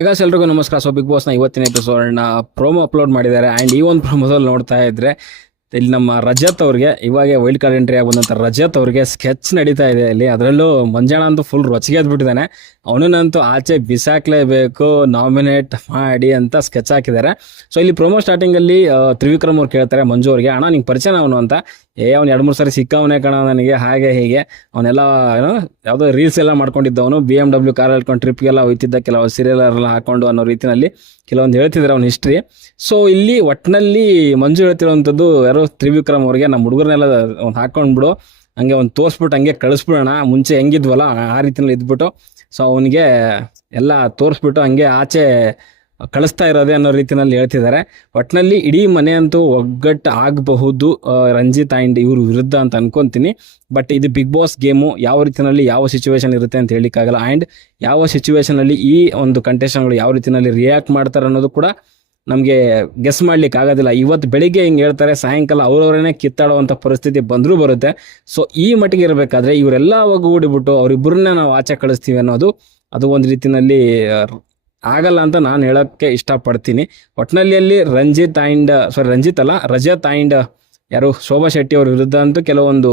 ಈಗ ಎಲ್ರಿಗೂ ನಮಸ್ಕಾರ. ಸೊ ಬಿಗ್ ಬಾಸ್ನ ಇವತ್ತಿನ ಎಪಿಸೋಡ್ನ ಪ್ರೋಮೋ ಅಪ್ಲೋಡ್ ಮಾಡಿದ್ದಾರೆ. ಆ್ಯಂಡ್ ಈ ಒಂದು ಪ್ರೋಮೋದಲ್ಲಿ ನೋಡ್ತಾ ಇದ್ರೆ ಇಲ್ಲಿ ನಮ್ಮ ರಜತ್ ಅವ್ರಿಗೆ ಇವಾಗ ವೈಲ್ಡ್ ಕಾರ್ಡ್ ಎಂಟ್ರಿ ಆಗಿ ಬಂದಂಥ ರಜತ್ ಅವ್ರಿಗೆ ಸ್ಕೆಚ್ ನಡೀತಾ ಇದೆ ಇಲ್ಲಿ. ಅದರಲ್ಲೂ ಮಂಜಾಣ ಅಂತೂ ಫುಲ್ ರೊಚ್ಚಿಗೆ ಎದ್ಬಿಟ್ಟಿದ್ದಾನೆ. ಅವನನ್ನಂತೂ ಆಚೆ ಬಿಸಾಕ್ಲೇಬೇಕು, ನಾಮಿನೇಟ್ ಮಾಡಿ ಅಂತ ಸ್ಕೆಚ್ ಹಾಕಿದ್ದಾರೆ. ಸೊ ಇಲ್ಲಿ ಪ್ರೋಮೋ ಸ್ಟಾರ್ಟಿಂಗಲ್ಲಿ ತ್ರಿವಿಕ್ರಮ್ ಅವ್ರು ಕೇಳ್ತಾರೆ ಮಂಜು ಅವ್ರಿಗೆ, ಅಣ್ಣ ನಿಂಗೆ ಪರಿಚಯ ಅವನು ಅಂತ. ಅವ್ನು 2-3 ಸಾರಿ ಸಿಕ್ಕವನೇ ಕಣ ನನಗೆ, ಹಾಗೆ ಹೀಗೆ. ಅವನೆಲ್ಲ ಏನೋ ಯಾವುದೋ ರೀಲ್ಸ್ ಎಲ್ಲ ಮಾಡ್ಕೊಂಡಿದ್ದವನು, BMW ಕಾರ್ ಹೇಳ್ಕೊಂಡು ಟ್ರಿಪ್ಗೆಲ್ಲ ಹೋಯ್ತಿದ್ದ, ಕೆಲವು ಸೀರಿಯಲ್ ಎಲ್ಲ ಹಾಕೊಂಡು ಅನ್ನೋ ರೀತಿಯಲ್ಲಿ ಕೆಲವೊಂದು ಹೇಳ್ತಿದ್ದಾರೆ ಅವ್ನ ಹಿಸ್ಟ್ರಿ. ಸೊ ಇಲ್ಲಿ ಒಟ್ಟಿನಲ್ಲಿ ಮಂಜು ಹೇಳ್ತಿರೋವಂಥದ್ದು ಯಾರೋ ತ್ರಿವಿಕ್ರಮ್ ಅವ್ರಿಗೆ, ನಮ್ಮ ಹುಡುಗರನ್ನೆಲ್ಲ ಅವ್ನು ಹಾಕೊಂಡ್ಬಿಡು, ಹಂಗೆ ಒಂದು ತೋರಿಸ್ಬಿಟ್ಟು ಹಂಗೆ ಕಳಿಸ್ಬಿಡೋಣ, ಮುಂಚೆ ಹೆಂಗಿದ್ವಲ್ಲ ಆ ರೀತಿಯಲ್ಲಿ ಇದ್ಬಿಟ್ಟು ಸೊ ಅವನಿಗೆ ಎಲ್ಲ ತೋರಿಸ್ಬಿಟ್ಟು ಹಂಗೆ ಆಚೆ ಕಳಿಸ್ತಾ ಇರೋದೆ ಅನ್ನೋ ರೀತಿಯಲ್ಲಿ ಹೇಳ್ತಿದ್ದಾರೆ. ಒಟ್ಟಿನಲ್ಲಿ ಇಡೀ ಮನೆ ಅಂತೂ ಒಗ್ಗಟ್ಟು ಆಗಬಹುದು ರಂಜಿತ್ ಆ್ಯಂಡ್ ಇವ್ರ ವಿರುದ್ಧ ಅಂತ ಅನ್ಕೊಂತೀನಿ. ಬಟ್ ಇದು ಬಿಗ್ ಬಾಸ್ ಗೇಮು, ಯಾವ ರೀತಿಯಲ್ಲಿ ಯಾವ ಸಿಚುವೇಶನ್ ಇರುತ್ತೆ ಅಂತ ಹೇಳಿಕ್ಕಾಗಲ್ಲ. ಆ್ಯಂಡ್ ಯಾವ ಸಿಚುವೇಶನಲ್ಲಿ ಈ ಒಂದು ಕಂಟೆಸ್ಟೆಂಟ್ಗಳು ಯಾವ ರೀತಿಯಲ್ಲಿ ರಿಯಾಕ್ಟ್ ಮಾಡ್ತಾರೆ ಅನ್ನೋದು ಕೂಡ ನಮಗೆ ಗೆಸ್ ಮಾಡ್ಲಿಕ್ಕೆ ಆಗೋದಿಲ್ಲ. ಇವತ್ತು ಬೆಳಿಗ್ಗೆ ಹಿಂಗೆ ಹೇಳ್ತಾರೆ, ಸಾಯಂಕಾಲ ಅವ್ರವರೇ ಕಿತ್ತಾಡುವಂಥ ಪರಿಸ್ಥಿತಿ ಬಂದರೂ ಬರುತ್ತೆ. ಸೊ ಈ ಮಟ್ಟಿಗೆ ಇರಬೇಕಾದ್ರೆ ಇವರೆಲ್ಲ ಒಗ್ಗೂಡಿಬಿಟ್ಟು ಅವರಿಬ್ಬರನ್ನ ನಾವು ಆಚೆ ಕಳಿಸ್ತೀವಿ ಅನ್ನೋದು ಅದು ಒಂದು ರೀತಿಯಲ್ಲಿ ಆಗಲ್ಲ ಅಂತ ನಾನು ಹೇಳೋಕ್ಕೆ ಇಷ್ಟಪಡ್ತೀನಿ. ಒಟ್ಟಿನಲ್ಲಿ ರಜತ್ ಆ್ಯಂಡ್ ಯಾರು ಶೋಭಾ ಶೆಟ್ಟಿ ಅವ್ರ ವಿರುದ್ಧ ಅಂತೂ ಕೆಲವೊಂದು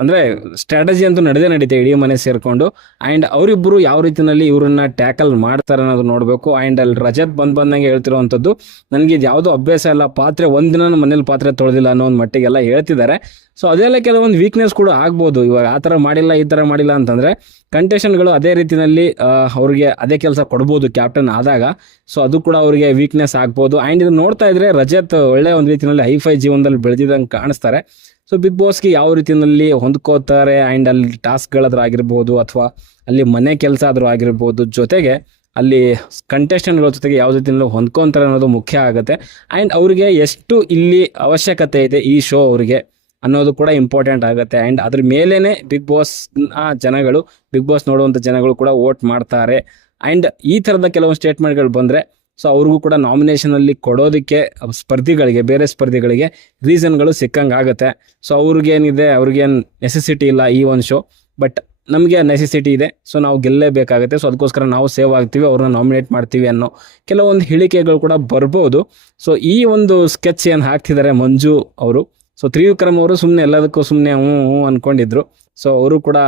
ಅಂದರೆ ಸ್ಟ್ರಾಟಜಿ ಅಂತೂ ನಡೀತೆ ಇಡೀ ಮನೆ ಸೇರಿಕೊಂಡು. ಆ್ಯಂಡ್ ಅವರಿಬ್ಬರು ಯಾವ ರೀತಿಯಲ್ಲಿ ಇವ್ರನ್ನ ಟ್ಯಾಕಲ್ ಮಾಡ್ತಾರೆ ಅನ್ನೋದು ನೋಡಬೇಕು. ಆ್ಯಂಡ್ ಅಲ್ಲಿ ರಜತ್ ಬಂದಂಗೆ ಹೇಳ್ತಿರೋವಂಥದ್ದು, ನನಗೆ ಇದು ಯಾವುದೋ ಅಭ್ಯಾಸ ಇಲ್ಲ, ಪಾತ್ರೆ ಒಂದಿನ ಮನೇಲಿ ಪಾತ್ರೆ ತೊಳೆದಿಲ್ಲ ಅನ್ನೋ ಒಂದು ಮಟ್ಟಿಗೆಲ್ಲ ಹೇಳ್ತಿದ್ದಾರೆ. ಸೊ ಅದೆಲ್ಲ ಕೆಲವೊಂದು ವೀಕ್ನೆಸ್ ಕೂಡ ಆಗ್ಬೋದು. ಇವಾಗ ಆ ಥರ ಮಾಡಿಲ್ಲ ಈ ಥರ ಮಾಡಿಲ್ಲ ಅಂತಂದರೆ ಕಂಟೆಸ್ಟೆಂಟ್ಗಳು ಅದೇ ರೀತಿಯಲ್ಲಿ ಅವ್ರಿಗೆ ಅದೇ ಕೆಲಸ ಕೊಡ್ಬೋದು ಕ್ಯಾಪ್ಟನ್ ಆದಾಗ. ಸೊ ಅದು ಕೂಡ ಅವರಿಗೆ ವೀಕ್ನೆಸ್ ಆಗ್ಬೋದು. ಆ್ಯಂಡ್ ಇದು ನೋಡ್ತಾ ಇದ್ರೆ ರಜತ್ ಒಳ್ಳೆ ಒಂದು ರೀತಿಯಲ್ಲಿ ಹೈಫೈ ಜೀವನದಲ್ಲಿ ಬೆಳೆದಿದ್ದಂಗೆ ಕಾಣಿಸ್ತಾರೆ. ಸೊ ಬಿಗ್ ಬಾಸ್ಗೆ ಯಾವ ರೀತಿಯಲ್ಲಿ ಹೊಂದ್ಕೋತಾರೆ, ಆ್ಯಂಡ್ ಅಲ್ಲಿ ಟಾಸ್ಕ್ಗಳಾದ್ರೂ ಆಗಿರ್ಬೋದು ಅಥವಾ ಅಲ್ಲಿ ಮನೆ ಕೆಲಸ ಆದರೂ ಆಗಿರ್ಬೋದು, ಜೊತೆಗೆ ಅಲ್ಲಿ ಕಂಟೆಸ್ಟೆಂಟ್ಗಳ ಜೊತೆಗೆ ಯಾವ ರೀತಿಯಲ್ಲಿ ಹೊಂದ್ಕೊತಾರೆ ಅನ್ನೋದು ಮುಖ್ಯ ಆಗುತ್ತೆ. ಆ್ಯಂಡ್ ಅವ್ರಿಗೆ ಎಷ್ಟು ಇಲ್ಲಿ ಅವಶ್ಯಕತೆ ಇದೆ ಈ ಶೋ ಅವ್ರಿಗೆ ಅನ್ನೋದು ಕೂಡ ಇಂಪಾರ್ಟೆಂಟ್ ಆಗುತ್ತೆ. ಆ್ಯಂಡ್ ಅದ್ರ ಮೇಲೇ ಬಿಗ್ ಬಾಸ್ ಬಿಗ್ ಬಾಸ್ ನೋಡುವಂಥ ಜನಗಳು ಕೂಡ ವೋಟ್ ಮಾಡ್ತಾರೆ. ಆ್ಯಂಡ್ ಈ ಥರದ ಕೆಲವೊಂದು ಸ್ಟೇಟ್ಮೆಂಟ್ಗಳು ಬಂದರೆ ಸೊ ಅವ್ರಿಗೂ ಕೂಡ ನಾಮಿನೇಷನಲ್ಲಿ ಕೊಡೋದಕ್ಕೆ ಬೇರೆ ಸ್ಪರ್ಧಿಗಳಿಗೆ ರೀಸನ್ಗಳು ಸಿಕ್ಕಂಗೆ ಆಗುತ್ತೆ. ಸೊ ಅವ್ರಿಗೇನಿದೆ, ಅವ್ರಿಗೇನು ನೆಸೆಸಿಟಿ ಇಲ್ಲ ಈ ಒಂದು ಶೋ, ಬಟ್ ನಮಗೆ ನೆಸೆಸಿಟಿ ಇದೆ. ಸೊ ನಾವು ಗೆಲ್ಲೇಬೇಕಾಗುತ್ತೆ. ಸೊ ಅದಕ್ಕೋಸ್ಕರ ನಾವು ಸೇವ್ ಆಗ್ತೀವಿ, ಅವ್ರನ್ನ ನಾಮಿನೇಟ್ ಮಾಡ್ತೀವಿ ಅನ್ನೋ ಕೆಲವೊಂದು ಹೇಳಿಕೆಗಳು ಕೂಡ ಬರ್ಬೋದು. ಸೊ ಈ ಒಂದು ಸ್ಕೆಚ್ ಏನು ಹಾಕ್ತಿದ್ದಾರೆ ಮಂಜು ಅವರು, ಸೊ ತ್ರಿವಿಕ್ರಮ್ ಅವರು ಸುಮ್ಮನೆ ಎಲ್ಲದಕ್ಕೂ ಸುಮ್ಮನೆ ಹ್ಞೂ ಅಂದ್ಕೊಂಡಿದ್ರು. ಸೊ ಅವರು ಕೂಡ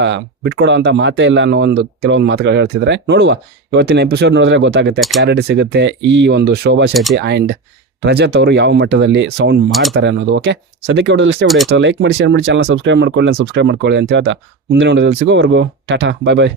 ಬಿಟ್ಕೊಡೋ ಅಂತ ಮಾತೇ ಇಲ್ಲ ಅನ್ನೋ ಒಂದು ಕೆಲವೊಂದು ಮಾತುಗಳು ಹೇಳ್ತಿದ್ದಾರೆ. ನೋಡುವ, ಇವತ್ತಿನ ಎಪಿಸೋಡ್ ನೋಡಿದ್ರೆ ಗೊತ್ತಾಗುತ್ತೆ, ಕ್ಲಾರಿಟಿ ಸಿಗುತ್ತೆ ಈ ಒಂದು ಶೋಭಾ ಶೆಟ್ಟಿ ಆ್ಯಂಡ್ ರಜತ್ ಅವರು ಯಾವ ಮಟ್ಟದಲ್ಲಿ ಸೌಂಡ್ ಮಾಡ್ತಾರೆ ಅನ್ನೋದು. ಓಕೆ, ಸದ್ಯಕ್ಕೆ ವಿಡಿಯೋದಲ್ಲಿ ಇಷ್ಟ ಲೈಕ್ ಮಾಡಿ, ಶೇರ್ ಮಾಡಿ, ಚಾನಲ್ ಸಬ್ಸ್ಕ್ರೈಬ್ ಮಾಡ್ಕೊಳ್ಳಿ ಅಂತ ಹೇಳ್ತಾ ಮುಂದಿನ ವಿಡಿಯೋದಲ್ಲಿ ಸಿಗೋವರೆಗೂ ಟಾಟಾ, ಬಾಯ್ ಬಾಯ್.